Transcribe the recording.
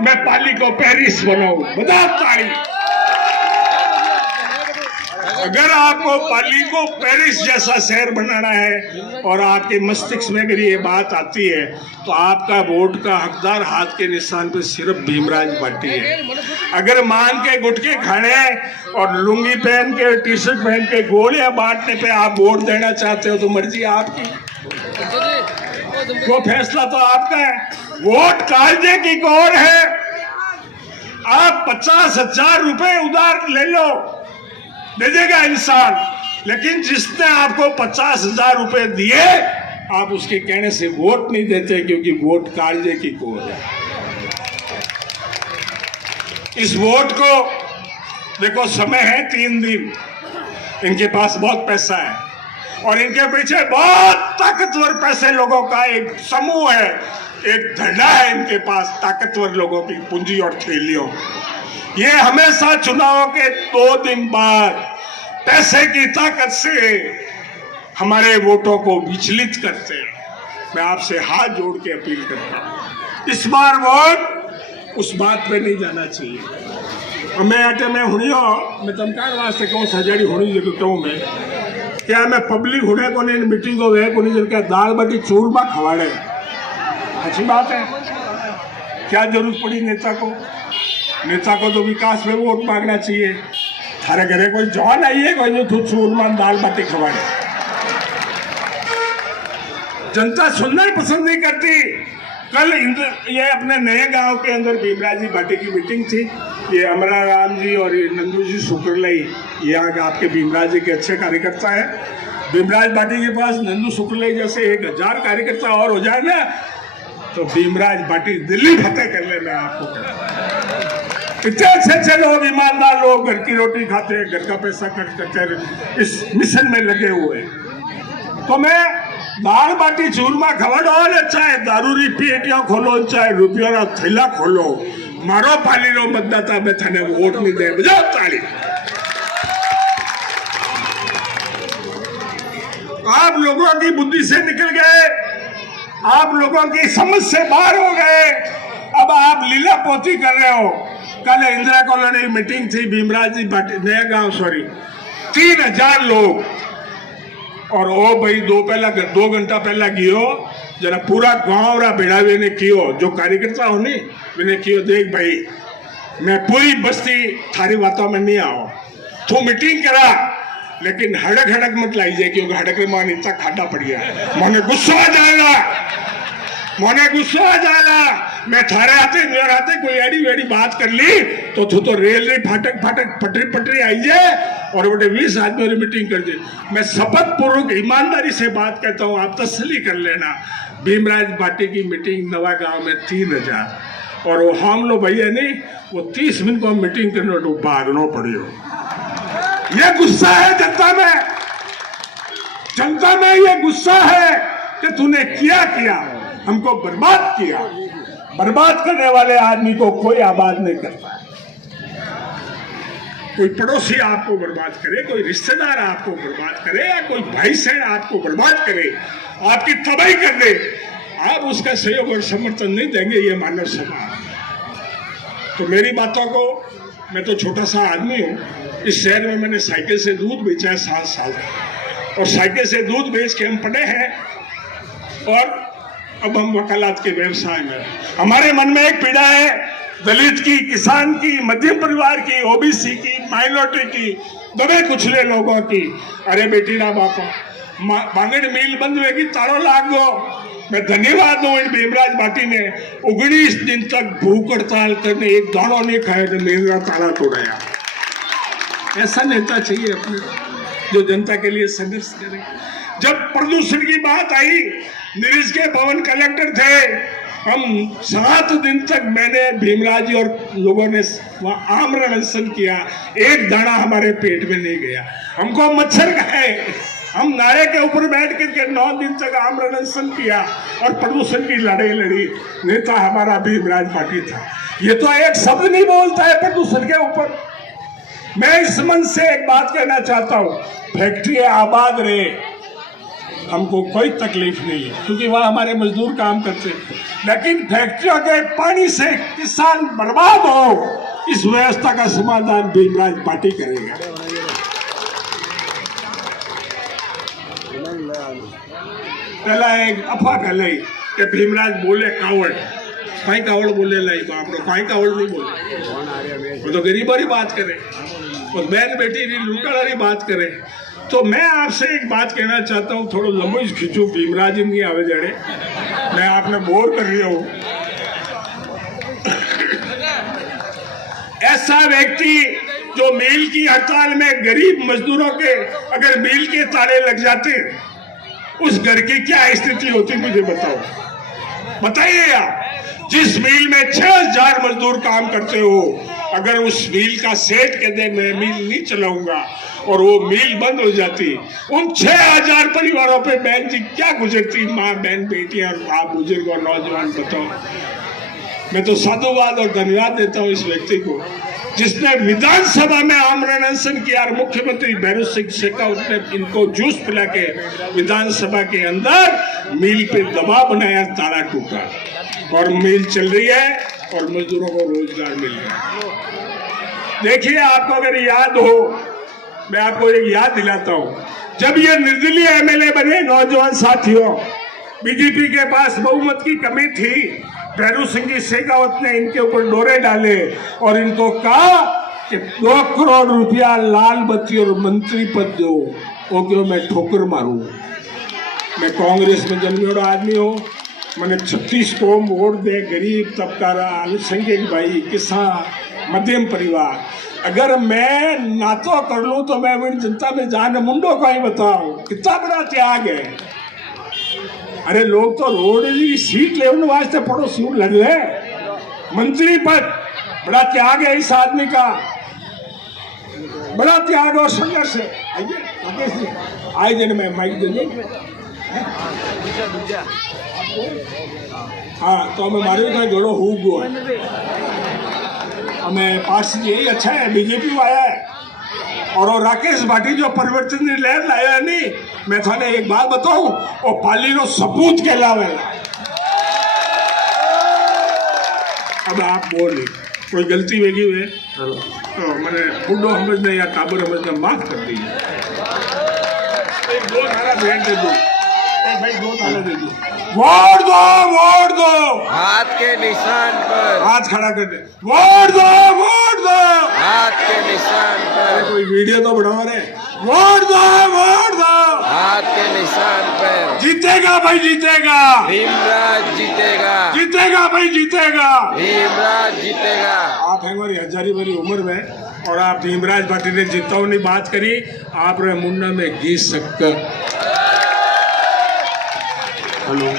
मैं पाली को पेरिस बनाऊं। बजाओ ताली। अगर आपको पाली को पेरिस जैसा शहर बनाना है और आपके मस्तिष्क में अगर ये बात आती है तो आपका वोट का हकदार हाथ के निशान पे सिर्फ भीमराज भाटी है। अगर मान के गुटके खाने और लुंगी पहन के टी शर्ट पहन के गोलियां बांटने पे आप वोट देना चाहते हो तो मर्जी आपकी, वो फैसला तो आपका है। वोट कायदे की गौर है। आप 50,000 रुपए उधार ले लो, दे देगा इंसान, लेकिन जिसने आपको 50,000 रुपए दिए आप उसके कहने से वोट नहीं देते, क्योंकि वोट कायदे की गौर है। इस वोट को देखो, समय है 3 दिन, इनके पास बहुत पैसा है और इनके पीछे बहुत ताकतवर पैसे लोगों का एक समूह है, एक धड़ा है इनके पास ताकतवर लोगों की पूंजी और थैलियों। ये हमेशा चुनाव के 2 दिन बाद पैसे की ताकत से हमारे वोटों को विचलित करते हैं। मैं आपसे हाथ जोड़ के अपील करता हूं, इस बार वोट उस बात पे नहीं जाना चाहिए। और मैं अटे में हुनियो मैं तमकार वास्ते कहूँ सजाड़ी होनी जो कहूँ मैं क्या मैं पब्लिक होने को नहीं मीटिंग हो गए को नहीं क्या दाल बाटी चूरमा खवाड़े, अच्छी बात है। क्या जरूरत पड़ी नेता को? नेता को तो विकास में वोट मांगना चाहिए। थारे घरे कोई जवान आई है कोई जो चूरमा दाल बाटी खवाड़े? जनता सुनना ही पसंद नहीं करती। कल ये अपने नए गांव के अंदर भीमराज जी भाटी की मीटिंग थी। ये अमरा राम जी और ये नंदू जी शुक्लई यहाँ के आपके भीमराज जी के अच्छे कार्यकर्ता है। भीमराज भाटी के पास नंदू शुक्लई जैसे 1000 कार्यकर्ता और हो जाए ना तो भीमराज भाटी दिल्ली फतेह कर ले। मैं आपको कहता हूं, इतने अच्छे लोग, ईमानदार लोग, घर की रोटी खाते हैं, घर का पैसा खर्च करके इस मिशन में लगे हुए। तो मैं दाल बाटी चूरमा खवाड़ो, चाहे दारूरी पेटियां खोलो, चाहे रुपया का थैला खोलो, मारो पाली रो मतदाता में थाने वोट नहीं दे। बजाओ ताली। आप लोगों की बुद्धि से निकल गए, आप लोगों की समझ से बाहर हो गए। अब आप लीला पोती कर रहे हो। कल इंदिरा कॉलोनी मीटिंग थी, भीमराज जी भाटी नया गांव 3000 लोग, और वो भाई 2 घंटा पहला गियो जरा पूरा गांव रा भिड़ावे ने कियो, जो कार्यकर्ता हो नहीं मैंने कियो, देख भाई मैं पूरी बस्ती थारी बातों में नहीं आओ, तू मीटिंग करा लेकिन हड़क मत लाई जाए, क्योंकि हड़क मान इतना खाटा पड़ गया, मोने गुस्सा आ जाएगा। मैं थारे आते कोई एडी वेडी बात कर ली तो तू तो रेल फाटक पटरी आई जाए और बड़े 20 आदमी मीटिंग कर दे। मैं शपथ पूर्वक ईमानदारी से बात करता हूँ, आप तसल्ली कर लेना। भीमराज भाटी की मीटिंग नवा गांव में 3000 और वो हम लोग भैया नहीं, वो 30 मिनट को मीटिंग करने तो भागना पड़ियो। ये गुस्सा है जनता में ये गुस्सा है कि तूने किया हमको बर्बाद किया। बर्बाद करने वाले आदमी को कोई आबाद नहीं करता। कोई पड़ोसी आपको बर्बाद करे, कोई रिश्तेदार आपको बर्बाद करे, या कोई भाई बहन आपको बर्बाद करे, आपकी तबाही कर दे, आप उसका सहयोग और समर्थन नहीं देंगे। ये मानव समाज। तो मेरी बातों को, मैं तो छोटा सा आदमी हूँ, इस शहर में मैंने साइकिल से दूध बेचा है 7 साल, और साइकिल से दूध बेच के हम पड़े हैं और अब हम वकालत के व्यवसाय में। हमारे मन में एक पीड़ा है, दलित की, किसान की, मध्यम परिवार की, ओबीसी की, माइनॉरिटी की, दबे कुचले लोगों की। अरे बेटी ना बापा, बांगड़ मिल बंद होगी, तारो लाग गो। मैं धन्यवाद दूं इन भीमराज भाटी ने 19 दिन तक भूख हड़ताल करने एक दाना नहीं खाया तो मेरा ताला तोड़ाया। ऐसा नेता चाहिए अपने, जो जनता के लिए संघर्ष करे। जब प्रदूषण की बात आई, नीरज के भवन कलेक्टर थे, हम 7 दिन तक मैंने भीमराज जी और लोगों ने वहाँ आमरण अनशन किया, एक दाना हमारे पेट में नहीं गया। हमको मच्छर खाए, हम नारे के ऊपर बैठ करके 9 दिन तक आमरण अनशन किया और प्रदूषण की लड़ाई लड़ी। नेता हमारा भीमराज भाटी था। ये तो एक शब्द नहीं बोलता है प्रदूषण के ऊपर। मैं इस मंच से एक बात कहना चाहता हूँ, फैक्ट्री आबाद रहे, हमको कोई तकलीफ नहीं है, क्योंकि वहाँ हमारे मजदूर काम करते हैं। लेकिन फैक्ट्रियों के पानी से किसान बर्बाद हो, इस व्यवस्था का समाधान भीमराज पार्टी करेगा। पहला एक अफवाह फैलाई कि भीमराज बोले कावड़, काई कावड़ बोले लाई बाप रो, काई कावड़ नहीं बोले, वो तो गरीबारी बात करे, वो बहन बेटी नहीं लुटारी बात करे। तो मैं आपसे एक बात कहना चाहता हूँ, थोड़ा लंबो खींचू, भीमराज नहीं आवे जड़े, मैं आपने बोर कर रही हूँ। ऐसा व्यक्ति जो मिल की हड़ताल में गरीब मजदूरों के अगर मिल के ताले लग जाते, उस घर की क्या स्थिति होती मुझे बताओ, बताइए आप। जिस मिल में 6000 मजदूर काम करते हो, अगर उस मिल का सेठ कहते मैं मिल नहीं चलाऊंगा और वो मिल बंद हो जाती, उन 6000 परिवारों पे बहन जी क्या गुजरती, माँ बहन बेटियां आप बुजुर्ग और नौजवान, बताओ। मैं तो साधुवाद और धन्यवाद देता हूँ इस व्यक्ति को जिसने विधानसभा में आमरण अनशन किया और मुख्यमंत्री भैरू सिंह शेखावत ने इनको जूस पिला के विधानसभा के अंदर मिल पे दबाव बनाया, ताला टूटा और मिल चल रही है और मजदूरों को रोजगार मिल रहा है। देखिए, आपको अगर याद हो, मैं आपको एक याद दिलाता हूँ, जब ये निर्दलीय एमएलए बने नौजवान साथियों, बीजेपी के पास बहुमत की कमी थी, भैरू सिंह शेखावत ने इनके ऊपर डोरे डाले और इनको कहा कि 2 करोड़ रुपया लाल बत्ती और मंत्री पद दो, वो क्यों मैं ठोकर मारूं। मैं कांग्रेस में जन्मेड़ा आदमी हूँ, मैंने 36 को वोट दे, गरीब तबका, अल्पसंख्यक भाई, किसान, मध्यम परिवार, अगर मैं नातो कर लूँ तो मैं अपनी जनता में जान मुंडो का ही बताऊँ, कितना बड़ा त्याग है। अरे लोग तो रोड की सीट लेने वास्ते पड़ोसी लड़ रहे, मंत्री पद, बड़ा त्याग है इस आदमी का, बड़ा त्याग और संघर्ष है। आइए आए दिन में माइक दे, हाँ तो हमें मारे का जोड़ो हूँ गो हमें पास यही अच्छा है, बीजेपी आया है और वो राकेश भाटी जो परिवर्तन की लहर लाया नहीं, मैं थाने एक बात बताऊं, वो पाली नो सपूत कहलावे। अब आप बोली कोई गलती वेगी हुए तो मैंने बुढ़ो समझने या टाबर समझने माफ कर दी। एक 2 नारा भेंट दे दो, भाई 2 नारा दे दो, वोट दो, वोट दो, हाथ के निशान पर, हाथ खड़ा कर दे, वोट दो, वोट दो, हाथ के निशान पर, कोई वीडियो तो बढ़ा रहे, वोट दो, वोट दो, हाथ के निशान पर, जीतेगा भाई जीतेगा, भीमराज जीतेगा, जीतेगा भाई जीतेगा, भीमराज जीतेगा। आप हैं हमारी हजारी भरी उम्र में और आप भीमराज भाटी ने जितावनी बात करी, आप रे मुन्ना में गीत सककर हेलो